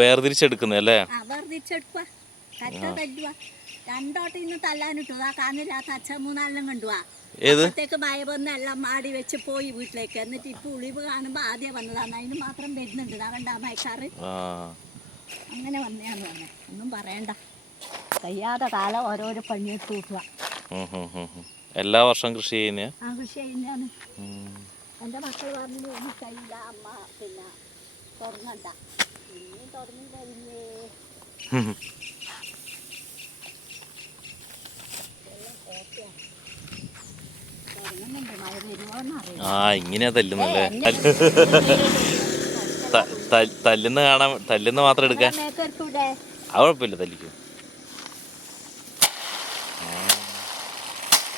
വേർതിരിച്ചെടുക്കുന്നല്ലേ? വേർതിരിച്ചെടുക്കുക. കറ്റ തല്ലുക. രണ്ടോട്ടം ഇന്ന് തല്ലാനിട്ടു. ആ കാണില്ലാത്ത അച്ഛൻ മൂന്നാലെണ്ണം കണ്ടുവാ. അപ്പോഴത്തേക്ക് ഭയവന്ന് എല്ലാം മാടി വെച്ച് പോയി വീട്ടിലേക്ക്. എന്നിട്ട് ഇപ്പൊ ഉളിവ് കാണുമ്പോ ആദ്യം വന്നതാണ്. അതിന് മാത്രം വരുന്നുണ്ട്. കണ്ട മയക്കാറ് അങ്ങനെ വന്നെയാന്ന് പറഞ്ഞ. ഒന്നും പറയണ്ട. കഴിയാതെ കാലം ഓരോരോ പണിയെടുത്ത് കൂട്ടുക. എല്ലാ വർഷം കൃഷി ചെയ്യുന്ന? ആ കൃഷി ചെയ്യുന്നതാണ്. എൻ്റെ മക്കൾ പറഞ്ഞു കഴിയില്ല അമ്മ, പിന്നെ തുടങ്ങണ്ട. ഇനി തുടങ്ങി കഴിഞ്ഞേ. ഇങ്ങനെയാ തല്ലുന്നല്ലേ? തല്ലുന്ന കാണാൻ, തല്ലുന്ന മാത്രം എടുക്കാൻ ആ കുഴപ്പമില്ല, തല്ലിക്കും.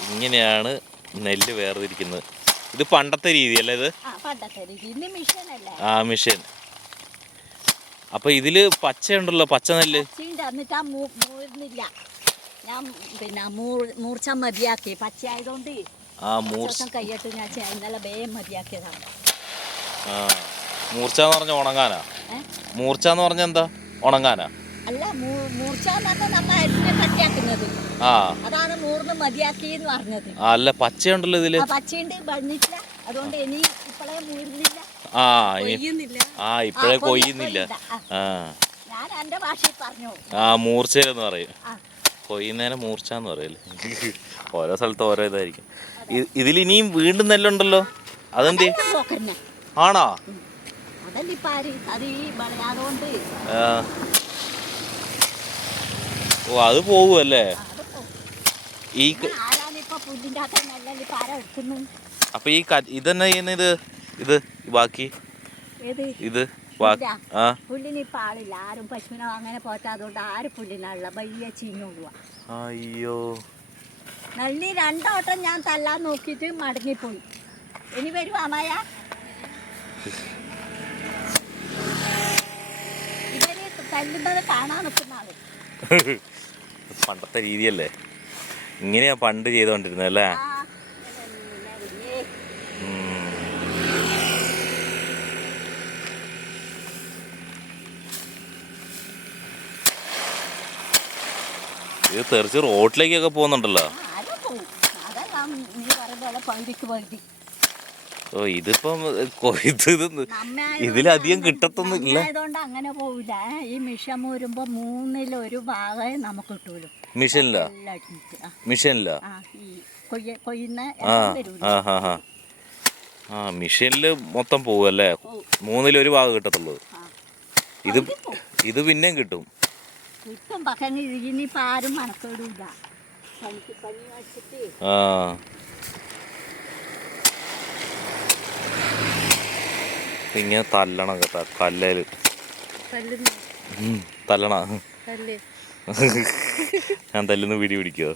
ഇങ്ങനെയാണ് നെല്ല് വേർതിരിക്കുന്നത്. ഇത് പണ്ടത്തെ രീതിയല്ലേ ഇത്? ആ മിഷൻ. അപ്പൊ ഇതില് പച്ചയുണ്ടല്ലോ, പച്ച നെല്ല്. ഞാൻ പിന്നെ മൂർച്ച മതിയാക്കി പച്ചയായതുകൊണ്ട് കയ്യട്ട് ഞാൻ ഇന്നലെ വേഗം മതിയാക്കിയതാണ്. മൂർച്ച എന്ന് പറഞ്ഞ ഉണങ്ങാനാ? മൂർച്ച എന്ന് പറഞ്ഞ എന്താ? ഉണങ്ങാനാ? അല്ല, മൂർച്ച നമ്മ അരിഞ്ഞ കട്ടിയാക്കുന്നത്. അതാണ് മൂർന്ന് മതിയാക്കി എന്ന് പറഞ്ഞത്. അല്ല, പച്ചയുണ്ടല്ലോ ഇതില്. പച്ചയുണ്ട്, വന്നിട്ടില്ല. അതുകൊണ്ട് ഇനി ഇപ്പോഴേ മൂർന്നില്ല. ഇപ്പോഴേ കൊയ്യുന്നില്ല. ഞാൻ എന്റെ ഭാഷയിൽ പറഞ്ഞു. മൂർച്ചയെന്ന് പറയും. കൊയ്യുന്നതിനെ മൂർച്ച എന്ന് പറയല്ലേ? ഓരോ സ്ഥലത്ത് ഓരോ ഇതായിരിക്കും. ഇതിൽ ഇനിയും വീണ്ടും നെല്ലുണ്ടല്ലോ, അതെന്ത്? ആണോ? ഓ, അത് പോവുമല്ലേ? അപ്പൊ ഈ ഇതന്നെ ചെയ്യുന്നത്? ഇത് ബാക്കി ഇത് പുല്ലിന് ഇപ്പൊ ആളില്ല. ആരും പശുവിനോ അങ്ങനെ പോറ്റാതുകൊണ്ട് ആരും പുല്ലിനുള്ള വലിയ ചീഞ്ഞോടുക. അയ്യോ, നെല്ലി രണ്ടോട്ടം ഞാൻ തല്ലാൻ നോക്കിയിട്ട് മടങ്ങിപ്പോയി. ഇനി വരുവാ മായ. ഇവര് തല്ലുന്നത് കാണാൻ നിൽക്കുന്ന ആള്. പണ്ടത്തെ രീതിയല്ലേ? ഇങ്ങനെയാ പണ്ട് ചെയ്തോണ്ടിരുന്നല്ലേ? ഇത് തെറിച്ച് റോഡിലേക്കൊക്കെ പോകുന്നുണ്ടല്ലോ. ഓ, ഇതിപ്പം ഇതിലധികം കിട്ടത്തൊന്നുമില്ല. അങ്ങനെ പോവില്ല. ഈ മിഷൻ മൂരുമ്പോ 1/3 ഭാഗമേ നമുക്ക് കിട്ടൂലോ. മിഷനിലാ? മിഷനിലാ? മിഷനില് മൊത്തം പോവല്ലേ? 1/3 ഭാഗം കിട്ടത്തുള്ളൂ. ഇത് പിന്നെയും കിട്ടും. കിട്ടും, പക്ഷേ ഇനിയിപ്പോ ആരും മനക്കേടില്ല. ഇങ്ങനെ തല്ലണം കേട്ടാ, കല്ലേല് തല്ലണ. ഞാൻ തല്ലുന്ന വീഡിയോ പിടിക്കോ?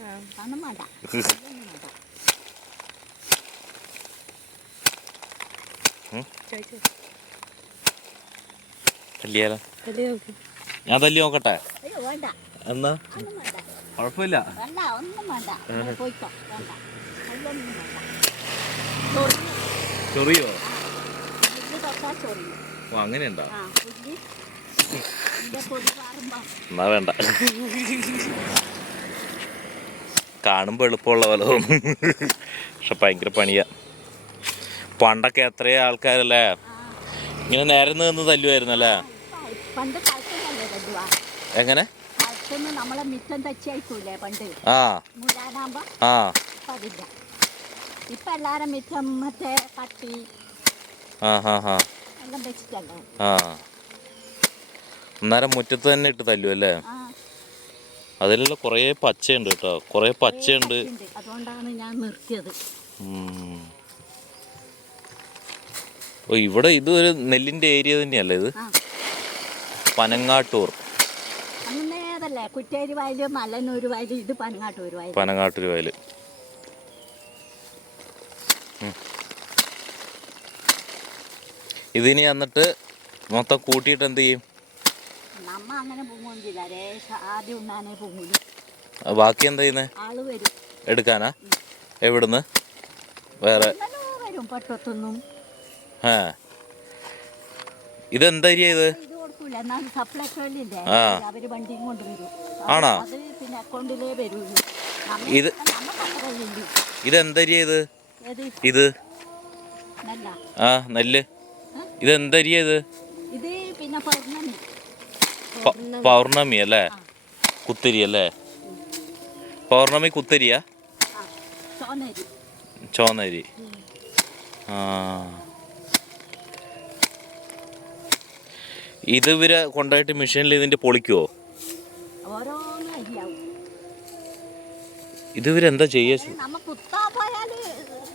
തല്ലിയാലോ? ഞാൻ തല്ലി നോക്കട്ടെ എന്നാ? കുഴപ്പമില്ല. ചൊറിയോ? അങ്ങനെയുണ്ടോ? എന്നാ വേണ്ട. കാണുമ്പോ എളുപ്പമുള്ള പോലെ തോന്നും, പക്ഷെ ഭയങ്കര പണിയാ. പണ്ടൊക്കെ എത്രയോ ആൾക്കാരല്ലേ ഇങ്ങനെ നേരം നിന്ന് തല്ലുമായിരുന്നല്ലേ? എങ്ങനെ? നമ്മളെ മിറ്റം തച്ചായിക്കൂലേ പണ്ട്? ഇപ്പൊ എല്ലാരും മിറ്റം മറ്റേ കട്ടി എല്ലാം വെച്ചിട്ടല്ലേ. അന്നേരം മുറ്റത്ത് തന്നെ ഇട്ട് തല്ലു അല്ലേ? അതിലുള്ള കൊറേ പച്ചയുണ്ട് കേട്ടോ, കൊറേ പച്ചയുണ്ട്. അതുകൊണ്ടാണ് ഞാൻ നിർത്തിയത്. ഓ, ഇവിടെ ഇത് ഒരു നെല്ലിന്റെ ഏരിയ തന്നെയല്ലേ ഇത്? പനങ്ങാട്ടൂർ. അങ്ങനേതല്ലേ, കുറ്റേരി വയല്, മലന്നൂർ വയല്, ഇത് പനങ്ങാട്ടൂർ വയല്. പനങ്ങാട്ടൂർ വയല്. ഇതിനി എന്നിട്ട് മൊത്തം കൂട്ടിയിട്ട് എന്ത് ചെയ്യും? നമ്മ അങ്ങനെ പൊങ്ങുന്നില്ല, ആദ്യം ഉണ്ണാനേ പൊങ്ങൂല. ബാക്കി എന്താ ചെയ്യുന്നത്? ആള് വരും എടുക്കാനാ? എവിടുന്ന്? വേറെ വരും, പട്ടത്തൊന്നും. ഇതെന്താ ഇത്? വരൂല എന്നാലും സപ്ലൈക്കോയിലില്ലേ ആ. അവര് വണ്ടിയും കൊണ്ട് വരും. ആണോ? അത് പിന്നെ അക്കൗണ്ടിലേ വരുള്ളൂ. ഇത് നമുക്ക് അത്ര ഇല്ല. ഇതെന്തരിയാ ഇത്? ഏത് ഇത് നല്ല ആ നെല്ല്. ഇതെന്തരിയാ ഇത്? ഇത് പിന്നെ പൗർണമി. പൗർണമി അല്ലേ? ആ. കുത്തരി അല്ലേ? പൗർണമി കുത്തരിയാ? ആ, ചോന്നരി. ചോന്നരി. ആ, ഇത് ഇവര് കൊണ്ടുപോയിട്ട് മെഷീനിൽ ഇതിന്റെ പൊളിക്കുവോ? ഓരോന്ന് അരിയാവും. ഇത് ഇവരെന്താ ചെയ്യാ? നമ്മ കുത്താ പോയാല്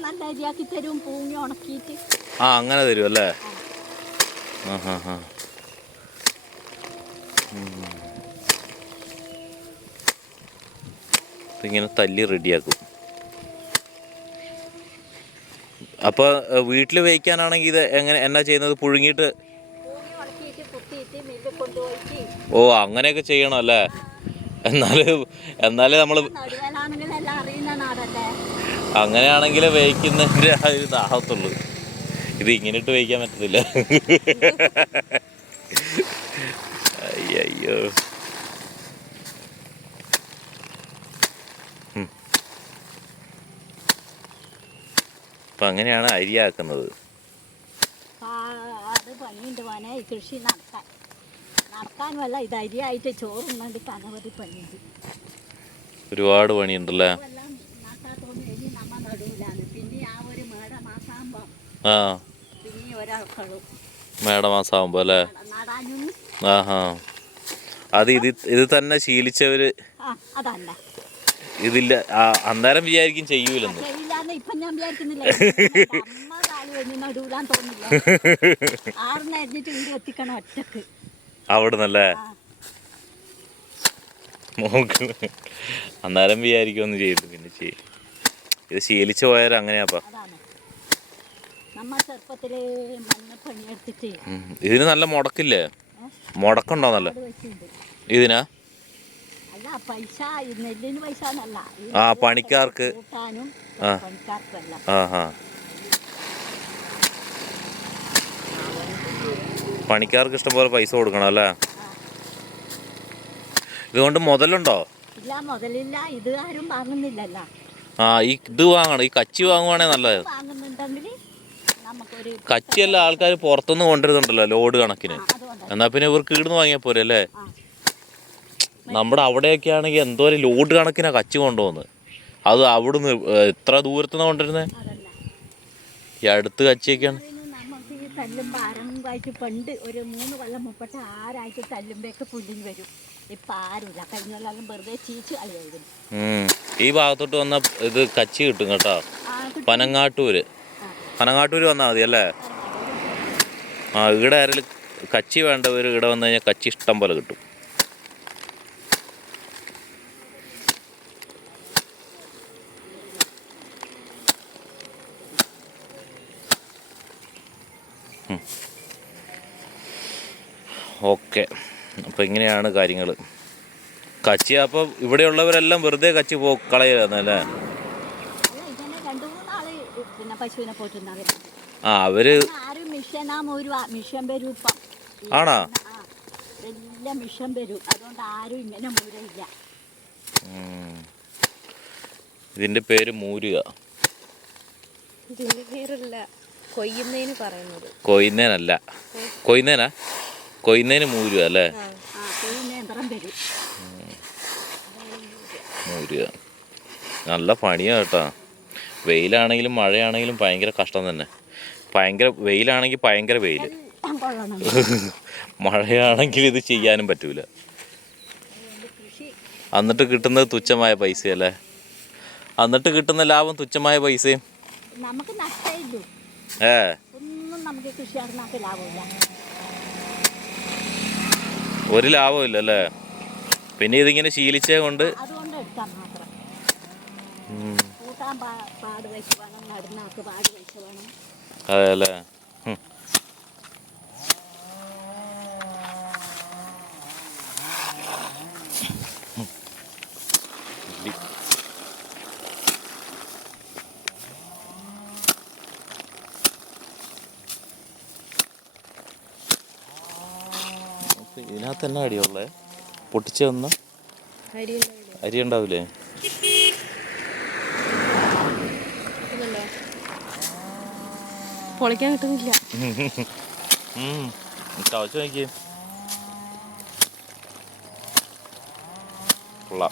നല്ല അരിയാക്കി തരും, പൂങ്ങി ഉണക്കിയിട്ട്. ആ, അങ്ങനെ തരും അല്ലേ? ആ ഹാ ഹാ. ഇങ്ങനെ തല്ലി റെഡിയാക്കും. അപ്പോൾ വീട്ടിൽ വേവിക്കാനാണെങ്കിൽ ഇത് എന്നാ ചെയ്യുന്നത്? പുഴുങ്ങിയിട്ട് പൂങ്ങി ഉണക്കിയിട്ട് കുത്തിയിട്ട് മില്ലിൽ കൊണ്ടുപോയിട്ട്. ഓ, അങ്ങനെയൊക്കെ ചെയ്യണം അല്ലേ? എന്നാലേ നമ്മൾ നടുവേലാണെങ്കിൽ എല്ലാം അറിയുന്ന നാടല്ലേ. അങ്ങനെയാണെങ്കിലേ വേവിക്കുന്നതിൻ്റെ ആ ഒരു ദാഹത്തുള്ളൂ. ഇത് ഇങ്ങനെ ഇട്ട് വേവിക്കാൻ പറ്റത്തില്ല. അയ്യോ. അപ്പം അങ്ങനെയാണ് അരിയാക്കുന്നത്. അത് പണിയുണ്ട് മോനെ, ഈ കൃഷി നടക്കാനുമല്ല, ഇത് അരിയായിട്ട് ചോറുണ്ണാണ്ട് അനവധി പണിയുണ്ട്. ഒരുപാട് പണിയുണ്ടല്ലേ? എല്ലാം നട്ടാത്തോണ്ട് ഇനി നമ്മ നടുവിലാണ്. പിന്നെ ആ ഒരു മേടമാസാകുമ്പോൾ ആ, പിന്നെ ഒരാൾക്കളും മേടമാസമാകുമ്പോൾ അല്ലേ? നടാനും. ആ ഹാ. അത് ഇത് തന്നെ ശീലിച്ചവര് അതല്ല ഇതില്ല. അന്നേരം വിചാരിക്കും ചെയ്യൂലെന്ന്. ചെയ്യില്ലാന്ന് ഇപ്പം ഞാൻ വിചാരിക്കുന്നില്ല. അമ്മ കാല് കഴിഞ്ഞ് നടുവിലാൻ തോന്നില്ല. ആറിന് അരിഞ്ഞിട്ട് വീട് എത്തിക്കണം ഒറ്റക്ക് അവിടുന്നല്ലേ? നോക്ക്, അന്നേരം വിചാരിക്കുമെന്ന് ചെയ്തു. പിന്നെ ഇത് ശീലിച്ചു പോയാലും അങ്ങനെയാപ്പാ. അതാണ് നമ്മ ചെറുപ്പത്തില് മണ്ണ് പണിയെടുത്തിട്ട്. ഇതിന് നല്ല മുടക്കില്ലേ? മുടക്കുണ്ടോ നല്ല ഇതിനാ? അല്ല പൈസ, നെല്ലിന് പൈസ എന്നല്ല, ആ, പണിക്കാർക്ക് കൂട്ടാനും പണിക്കാർക്കല്ല. ആ ഹാ. പണിക്കാർക്ക് ഇഷ്ടംപോലെ പൈസ കൊടുക്കണം അല്ലേ? ഇതുകൊണ്ട് മുതലുണ്ടോ? ഇല്ല, മുതലില്ല. ഇത് ആരും വാങ്ങുന്നില്ലല്ലോ. ആ, ഇത് വാങ്ങണം. ഈ കച്ചി വാങ്ങുവാണെങ്കിൽ നല്ലത്. വാങ്ങുന്നുണ്ടെങ്കിൽ നമുക്കൊരു കച്ചിയല്ല, ആൾക്കാർ പുറത്തുനിന്ന് കൊണ്ടുവരുന്നുണ്ടല്ലോ ലോഡ് കണക്കിന്. എന്നാൽ പിന്നെ ഇവർക്ക് ഇവിടുന്ന് വാങ്ങിയാൽ പോരെ അല്ലേ? നമ്മുടെ അവിടെയൊക്കെ ആണെങ്കിൽ എന്തോരം ലോഡ് കണക്കിനാണ് കച്ചി കൊണ്ടുപോകുന്നത്. അത് അവിടുന്ന് എത്ര ദൂരത്തുനിന്ന് കൊണ്ടുവരുന്നത്? ഈ അടുത്ത് കച്ചിയൊക്കെയാണ്. നമുക്ക് ഈ തല്ലുമ്പോൾ ആരംഭമായിട്ട് പണ്ട് ഒരു 3 കൊല്ലം മുപ്പട്ട് ആരായിട്ട് തല്ലുമ്പോഴേക്ക് പുല്ലിന് വരും. ഇപ്പം ആരുമില്ല. കഴിഞ്ഞ കൊല്ലം വെറുതെ ചീച്ച് കളിയായിരുന്നു. ഈ ഭാഗത്തോട്ട് വന്ന ഇത് കച്ചി കിട്ടും കേട്ടോ. പനങ്ങാട്ടൂര് വന്നാൽ മതി അല്ലേ? ആ, ഇവിടെ ആരെങ്കിലും കച്ചി വേണ്ടവർ ഇവിടെ വന്നു കഴിഞ്ഞാൽ കച്ചി ഇഷ്ടം പോലെ കിട്ടും. ഓക്കെ, അപ്പോൾ ഇങ്ങനെയാണ് കാര്യങ്ങൾ. കച്ചി അപ്പോൾ ഇവിടെയുള്ളവരെല്ലാം വെറുതെ കച്ചി കളയുന്നല്ലേ? പിന്നെ പശുവിനെ പോറ്റുന്നവരാണ്. ആ, അവര് ആരും മിഷൻ വരും ഇപ്പം. ആണോ? വലിയ മിഷൻ വരും. അതുകൊണ്ട് ആരും ഇങ്ങനെ മൂരയില്ല. ഇതിന്റെ പേര് മൂരുക. ഇതിന്റെ പേരല്ല കൊയ്യുന്നതിന് പറയുന്നത്. കൊയ്യുന്നേനല്ല, കൊയ്യുന്നേനാ? കൊയ്യുന്നതിന് മൂരുക അല്ലേ? മൂരുക നല്ല പണിയാ കേട്ടോ. വെയിലാണെങ്കിലും മഴയാണെങ്കിലും ഭയങ്കര കഷ്ടം തന്നെ. വെയിലാണെങ്കിൽ ഭയങ്കര വെയിൽ, മഴയാണെങ്കിൽ ഇത് ചെയ്യാനും പറ്റൂല. എന്നിട്ട് കിട്ടുന്നത് തുച്ഛമായ പൈസയല്ലേ? എന്നിട്ട് കിട്ടുന്ന ലാഭം തുച്ഛമായ പൈസയും. നമുക്ക് നഷ്ടമില്ല. ഒന്നും നമുക്ക് കൃഷിക്കാരനാക്ക് ലാഭമില്ല. ഒരു ലാഭവും ഇല്ല അല്ലേ? പിന്നെ ഇതിങ്ങനെ ശീലിച്ചേ കൊണ്ട് അതുകൊണ്ട് എടുക്കാൻ മാത്രം. കൂട്ടാൻ പാട് പൈസ വേണം, നടുന്നാക്ക് പാട് പൈസ വേണം. അതെ അല്ലേ? ഇതിനകത്ത് എന്നാ അടിയുള്ളേ? പൊട്ടിച്ച വന്ന അരി ഉണ്ടാവില്ലേ? പൊളിക്കാൻ കിട്ടുന്നില്ല. ചവച്ച് നോക്കിയേ, കൊള്ളാം.